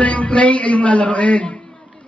na yung play ay yung lalaroin.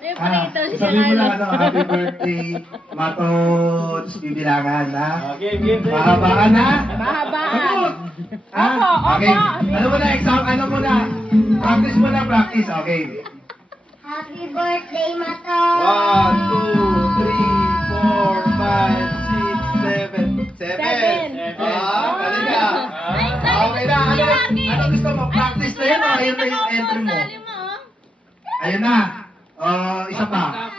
Siyempre, ito siya Sabi mo lang, lalo. happy birthday, Matots, bibilangan, ha? Game. Mahabaan, ha? Mahabaan. Sagot! Ha? Opo. Okay. Ano mo na, exam, ano mo na? Practice mo na, practice. Okay. Happy birthday, Mato! 1, 2, 3, 4, 5, 6, 7. 7. Galing ka. Okay na. Ano gusto mo? Practice na yun o ayun na yung entry mo? Ayun na. Isa pa.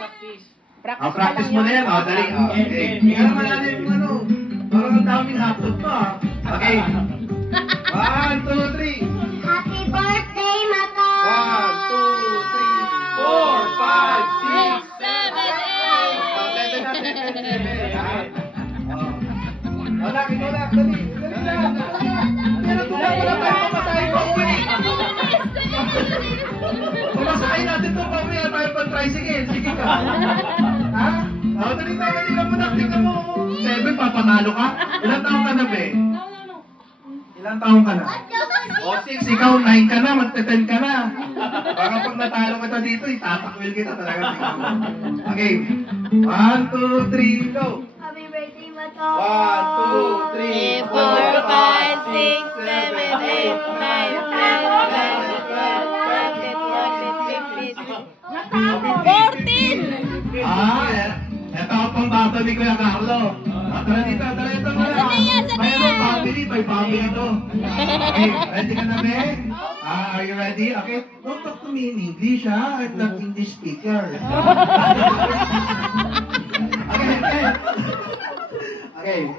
Practice mo na yan. Dali. Okay. Tingnan naman natin yung ano. Parang ang daming hotdog to, ha? Okay. 1, 2, 3. Happy birthday, Mato! 1, 2, 3, 4, 5, 6, 7, 8. Wala, dali. Pero wala tayong pamasahin pa uwi. Pamasahin natin ito pa uwi. Tayo pa tricycle. Sige ka. Ha? Dali ka muna. Tingnan mo. 7, papanalo ka? Ilang taong ka na, be? Ilang taong ka na? O 6, ikaw 9 ka na, magte-10 ka na. Baka pag natalo kita dito, itatakwil kita talaga. Tingnan mo. Okay. 1, 2, 3, go! Happy birthday, Mato! 1, 2, 3, 14! Ito ang pambato ni Kuya Carlo. Tara dito, may family to. Okay, ready ka na, be? Are you ready? Okay, don't talk to me in English, ha? I'm not English speaker. Okay.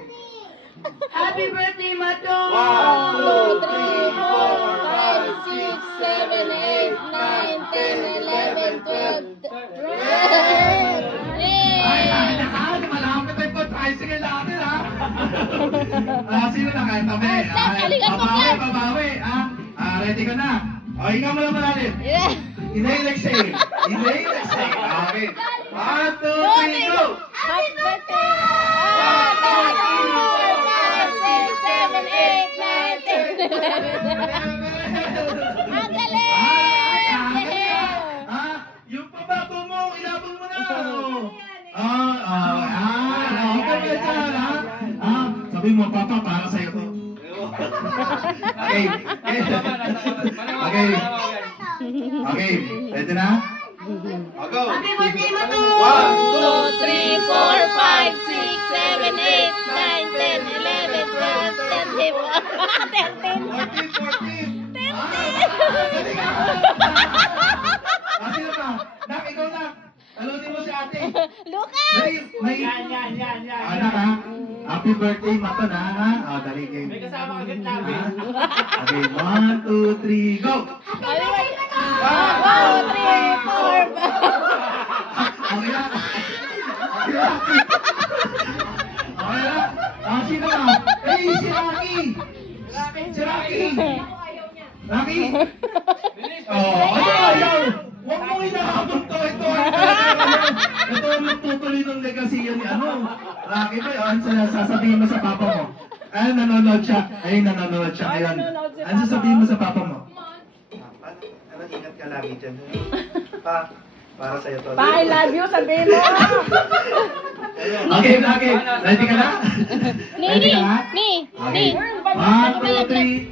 Happy birthday, Mato! 1, 2, 3, 4, 5, 6, 7, 8, 9, 10, 11, 12. Malapit tayo po, tricycle natin, ha? Sino na kayo? Tabi. Babawi. Ready ka na? Hinga mo lang malalim. Inhale, exhale. Okay. 1, 2, 3, go! Happy birthday! 1, 2, 3, 4, 5, 6, 7, 8, 9, 10, 11. Ang galing! Yung pabato mo, ilabang mo na. Okay ka dyan, ha? Sabi mo, Papa, para sa'yo to. Okay, ready na? Go! Happy birthday, Mato! 2, 3, 4, 5, 6, 7, 8, 9, 10, 11, 12, 13, 14. 14! Sino ka? Nak, ikaw na. Talunin mo si ate. Lucas! Yan. Anak ha? Happy birthday, Mato na ha? Dali kayo. May kasama agad namin. Okay, 1, 2, 3, go! 1, 2, 3, 4, 5. Okay na. Sino ka? Si Rocky! Si Rocky! Rocky! Ayaw! Huwag mo inahabot to. Ito ang magtutuloy ng legacy ni Rocky ba yun? Sasabihin mo sa papa mo. Nanonood siya. Nanonood siya ngayon. Ano sasabihin mo sa papa mo? Ingat ka lagi dyan. Para sa'yo to. Pa, I love you, sabihin mo. Okay. Ready ka na? Ready ka na? Ni. Okay. 1, 2, 3.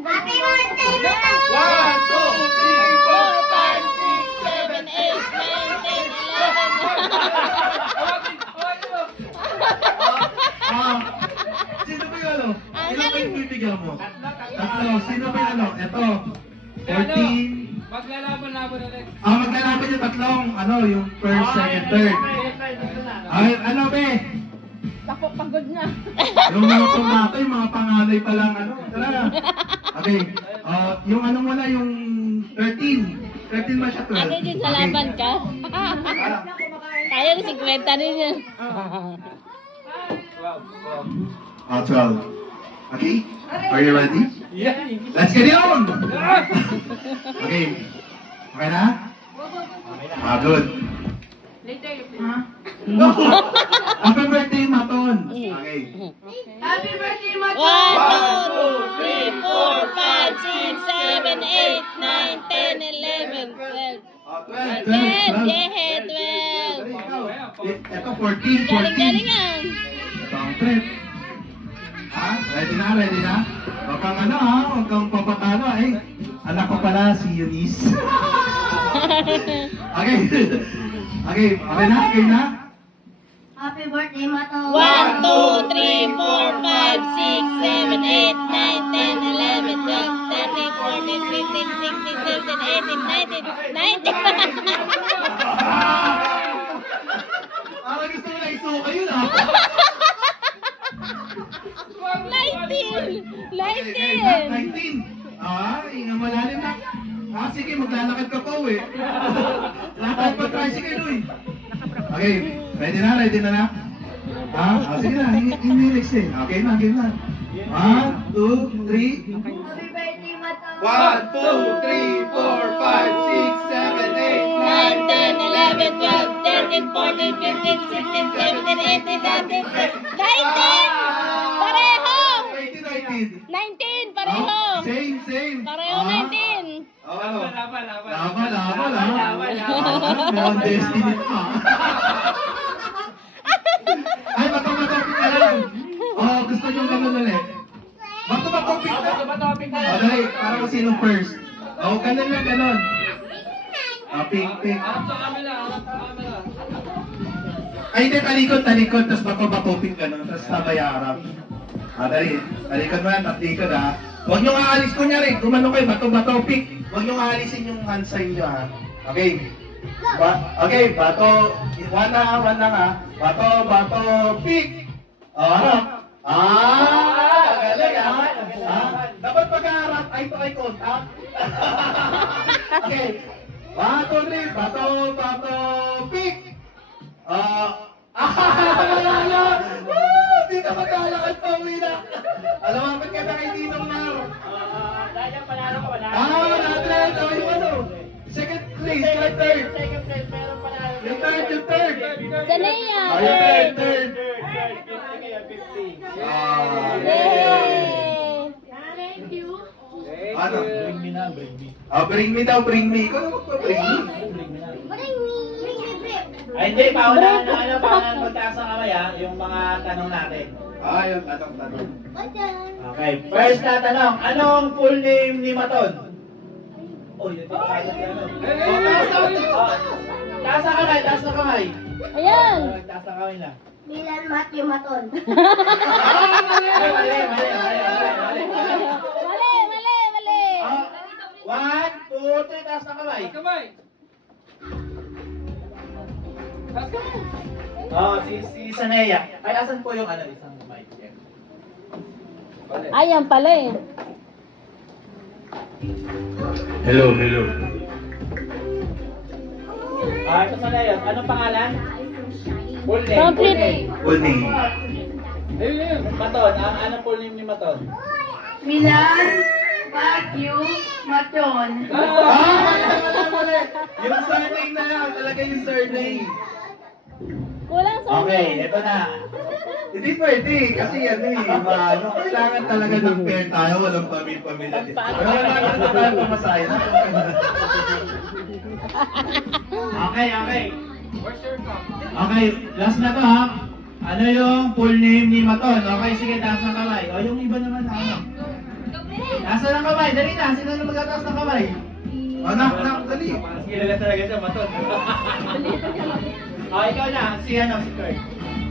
Happy birthday, Mato! 1, 2, 3, 4, 4, 5, 6, 7, 8, 9, 10, 11. Sino ba yung Ilan ba yung bibigyan mo? Tatlo. Sino ba yung Ito. 14. Maglalaban-laban ulit. Maglalaban yung tatlong, yung first, second, third. Be? Ako, pagod na. Yung mga pamato, yung mga panganay pa lang, Tara. Okay. Yung muna, yung 13. 13 ba siya, 12? Ano din sa laban ka? Kaya na 50 din yan. 12. Okay? Are you ready? Yeah. Let's get it on! Okay. Okay na? Good. Happy birthday, Maton! Okay. Happy birthday, Mato! 1, 2, 3, 4, 5, 6, 7, 8, 9, 10, 11. 12. Oh, 12, 12, 12, 12. yeah, 12. Dali, ikaw. Ito, 14, 14. Galing-galing yan. Ito ang trip. Ha? Ready na, ready na? Huwag kang ano ha, huwag kang papatalo eh. Anak ko pala si Eunice. Okay. Okay, okay na, okay na? Happy birthday, Mato. 1, 2, 3, 4, 5, 6, 7, 8, 9, 10, 11, 12, 13, 14, 15, 16, 17, 18, 19, 19. Parang gusto mo na isuka yun ah. 19! 19! 19. Ah, inga malalim na. Ah, sige, maglalakad ka pa uwi. Lakad pa tricycle uwi. Okay, ready na na? Ah, sige na, hindi next eh. Okay na, game na. 1, 2, 3. Happy birthday, Mato. 1, 2, 3, 4, 5, 6, 7, 8, 9, 10, 11, 12, 13, 14, 15, 16, 17, 18, 19, 19! Pareho! 19, 19. 19! Pareho! Same. Pareho 19! Oh, ano? Laban. Laban. Meron destiny pa. Ay, bato-batopik ka lang. Oh, gusto nyo ganun ulit. Bato-batopik na. Topic na. O, dali, para kung sinong first. Oh, ganun lang, ganun. Ah, pink. Harap sa camera, harap sa camera. Ay, hindi, talikod, tapos bato-batopik ganun, tapos tabayarap. Ah, dali, talikod mo yan, taplikod ha. Huwag nyo aalis ko niya rin, gumano kayo, bato-batopik. Huwag nyo aalisin yung hand sign nyo ha. Okay. Okay, bato, one lang ha. Bato-batopik. Oh, harap. Galing ha. Dapat pag-harap, eye to eye contact. Okay. 1, 2, 3, bato-batopik. Hindi ka maglalakad pa uwi na. Alam mo, ba't ka na kay Ninong Mar? Dahil yung panalo ka, wala. Wala na. Ito yung ano. Second place, third. Second place, meron panalo. Yung third. Sanaya! Ayun, third. 50. Yay! Thank you. Ano? Bring me na, bring me. Bring me daw, bring me. Ikaw na magpa-bring me. Bring me na. Bring me. Bring me, bring. Ay, hindi, paunahan magtaas ang kamay ha, yung mga tanong natin. Yung tanong. Bajan. Okay, first na tanong, anong full name ni Maton? Oh, yun yung kaya ano. Taas na kamay, taas na kamay. Ayan! Taas na kamay na. Milan Matthew Maton. Mali. Mali! 1, 2, 3, taas na kamay. Si Sanaya. Ay, asan po yung isang mic? Ayan pala eh. Hello. Ito Sanaya. Anong pangalan? Full name. Complete. Full name. Maton. Anong full name ni Maton? Milan Matthew Maton. Wala. Yung surname na lang, talaga yung surname. Kulang sa Okay, ito na. Hindi pwede, kasi kailangan talaga ng pair tayo, walang pamilya dito. Pero wala na tayo pumasaya na. Okay. Okay, last na to ha. Ano yung full name ni Maton? Okay, sige, taas ng kamay. O, yung iba naman na ano. Taas na ng kamay, dali na. Sino na magtataas ng kamay? Anak, dali. Kilala talaga siya, Maton. Ikaw na. Si Kurt.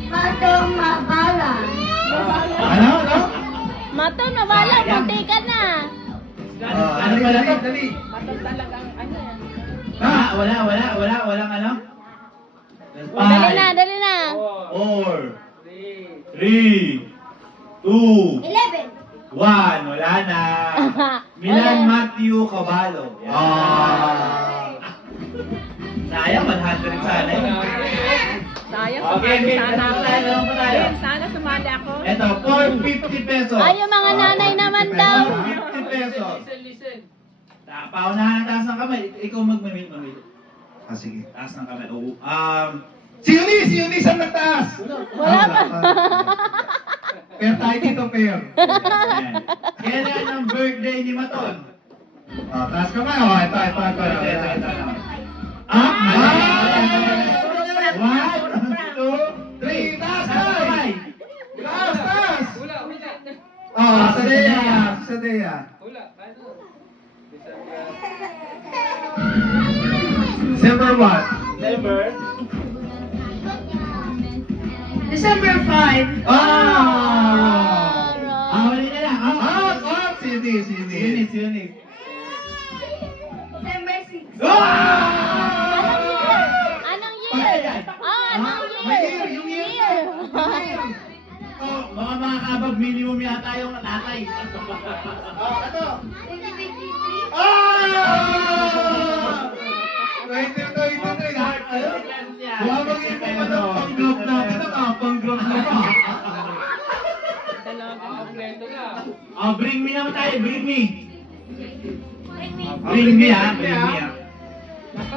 Matong Mabala. Ano? Maton, mabala, punti ka na. Ano pala to? Dali. Walang ano? Dali na. 4, 3, 2, 11. 1. Wala na. Milan Matthew Caballo. Ah. Sayang, 100 sana yun. Sayang, Okay, sana tayo. Sana sumali ako. Ito, 450 pesos. Ay, yung mga nanay naman daw. 450 pesos. Paunahan ang taas ng kamay. Ikaw mamili. Sige. Taas ng kamay. Si Eunice ang nagtaas. Wala pa. Pair tayo dito, pair. Kailan ang birthday ni Maton? Taas kamay. Oh, ito. Ah, Ah! 1, 2, 3, taas taas kamay. kamay. Taas. Hula. Oh, sa Dea. Hula. Paano? December what? December. December 5. Ah! Huli na lang. Sini. Unit. December 6. Anong year? Anong year? Yung year. Oh, mga kabag, minimum yata yung tatay. Ano? 2023. Ah! 2023. Wala mag-ibig pa ng pang-group natin. Nakapang-group na pa. Kompleto na. Oh, bring me naman tayo, bring me. Bring me ah.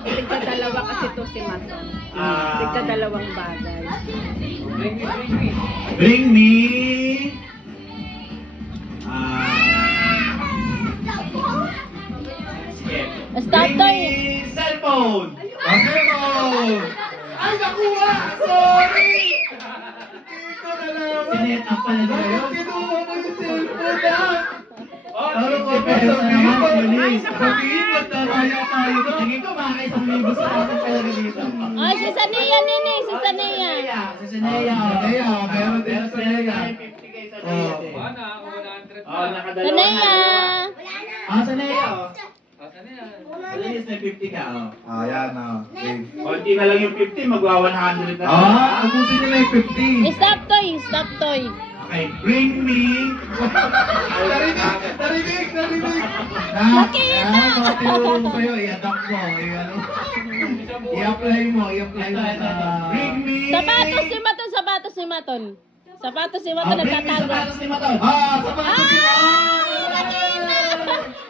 Tigka-dalawa kasi to si Mato. Ah, Tigka-dalawang bagay. Bring me. bring me. Skip. Stop Bring toy. me cellphone. Ay, nakuha! Sorry! Hindi ko nalaman. Sinet up pala na yun. Kinuha mo yung cellphone na. Oh, Ano ko 50 pesos na naman, Yulis. Sabihin, magtataya tayo doon. Tingin ko makakaisang libo sa akin talaga dito. Ay, si Sania, Nini. Si Sania. Si Sanea. Sanea, meron din Meron si Sanea. tayo 50 kay Sanea. Oh. din. Wala. 100 Oh, na. nakadalawa Sania. Ah, Sanea, oh. Ano yan? Alis na 50 ka, oh. Yan na. Konti na lang yung 50, magwa 100 na. Abusin nila yung 50. Stop toy. Stop toy. Okay, bring me. Narinig. Nakita. Tinuro ko sa'yo, i-adapt mo. I-apply mo Bring me. Sapatos si Maton. Sapatos si Maton. Sapatos si Maton. Bring me Nagtatago. sapatos ni Maton. sapatos sila.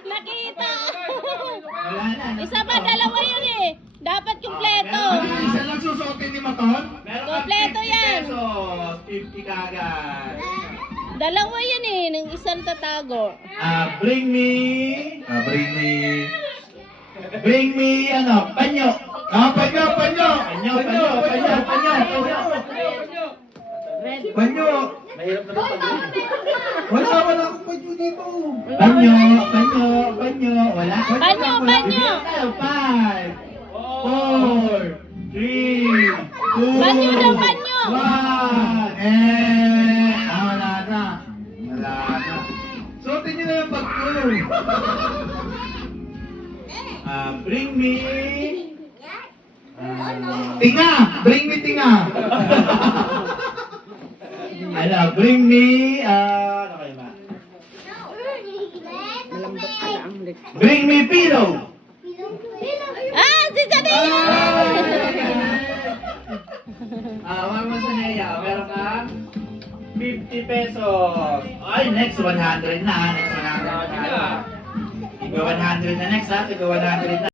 Nakita. Wala na. Isa pa, dalawa yun eh. Dapat kumpleto. Isa lang susuotin ni Maton? Meron kang Kompleto 50 yan. pesos. 50 kagad. Dalawa yan eh. Nang isang tatago. Bring me. Bring me, ano, panyo. Panyo. Panyo. Panyo. Mahirap na ito. Wala akong panyo dito. Panyo. Wala. Panyo. 5, 4, 3, 2, Panyo daw, panyo. 1. Wala na. Suotin niyo na yung bag ko. Bring me. Tinga! Bring me tinga! Bring me. Ano kayo ba? Malambot pala ang lips. Bring me pillow. Ah, si Sania. Wala mo sa Nea. Meron kang 50 pesos. Ay, next 100 na. Next 100 na. Tiga 100 na next ha. Tiga 100 na.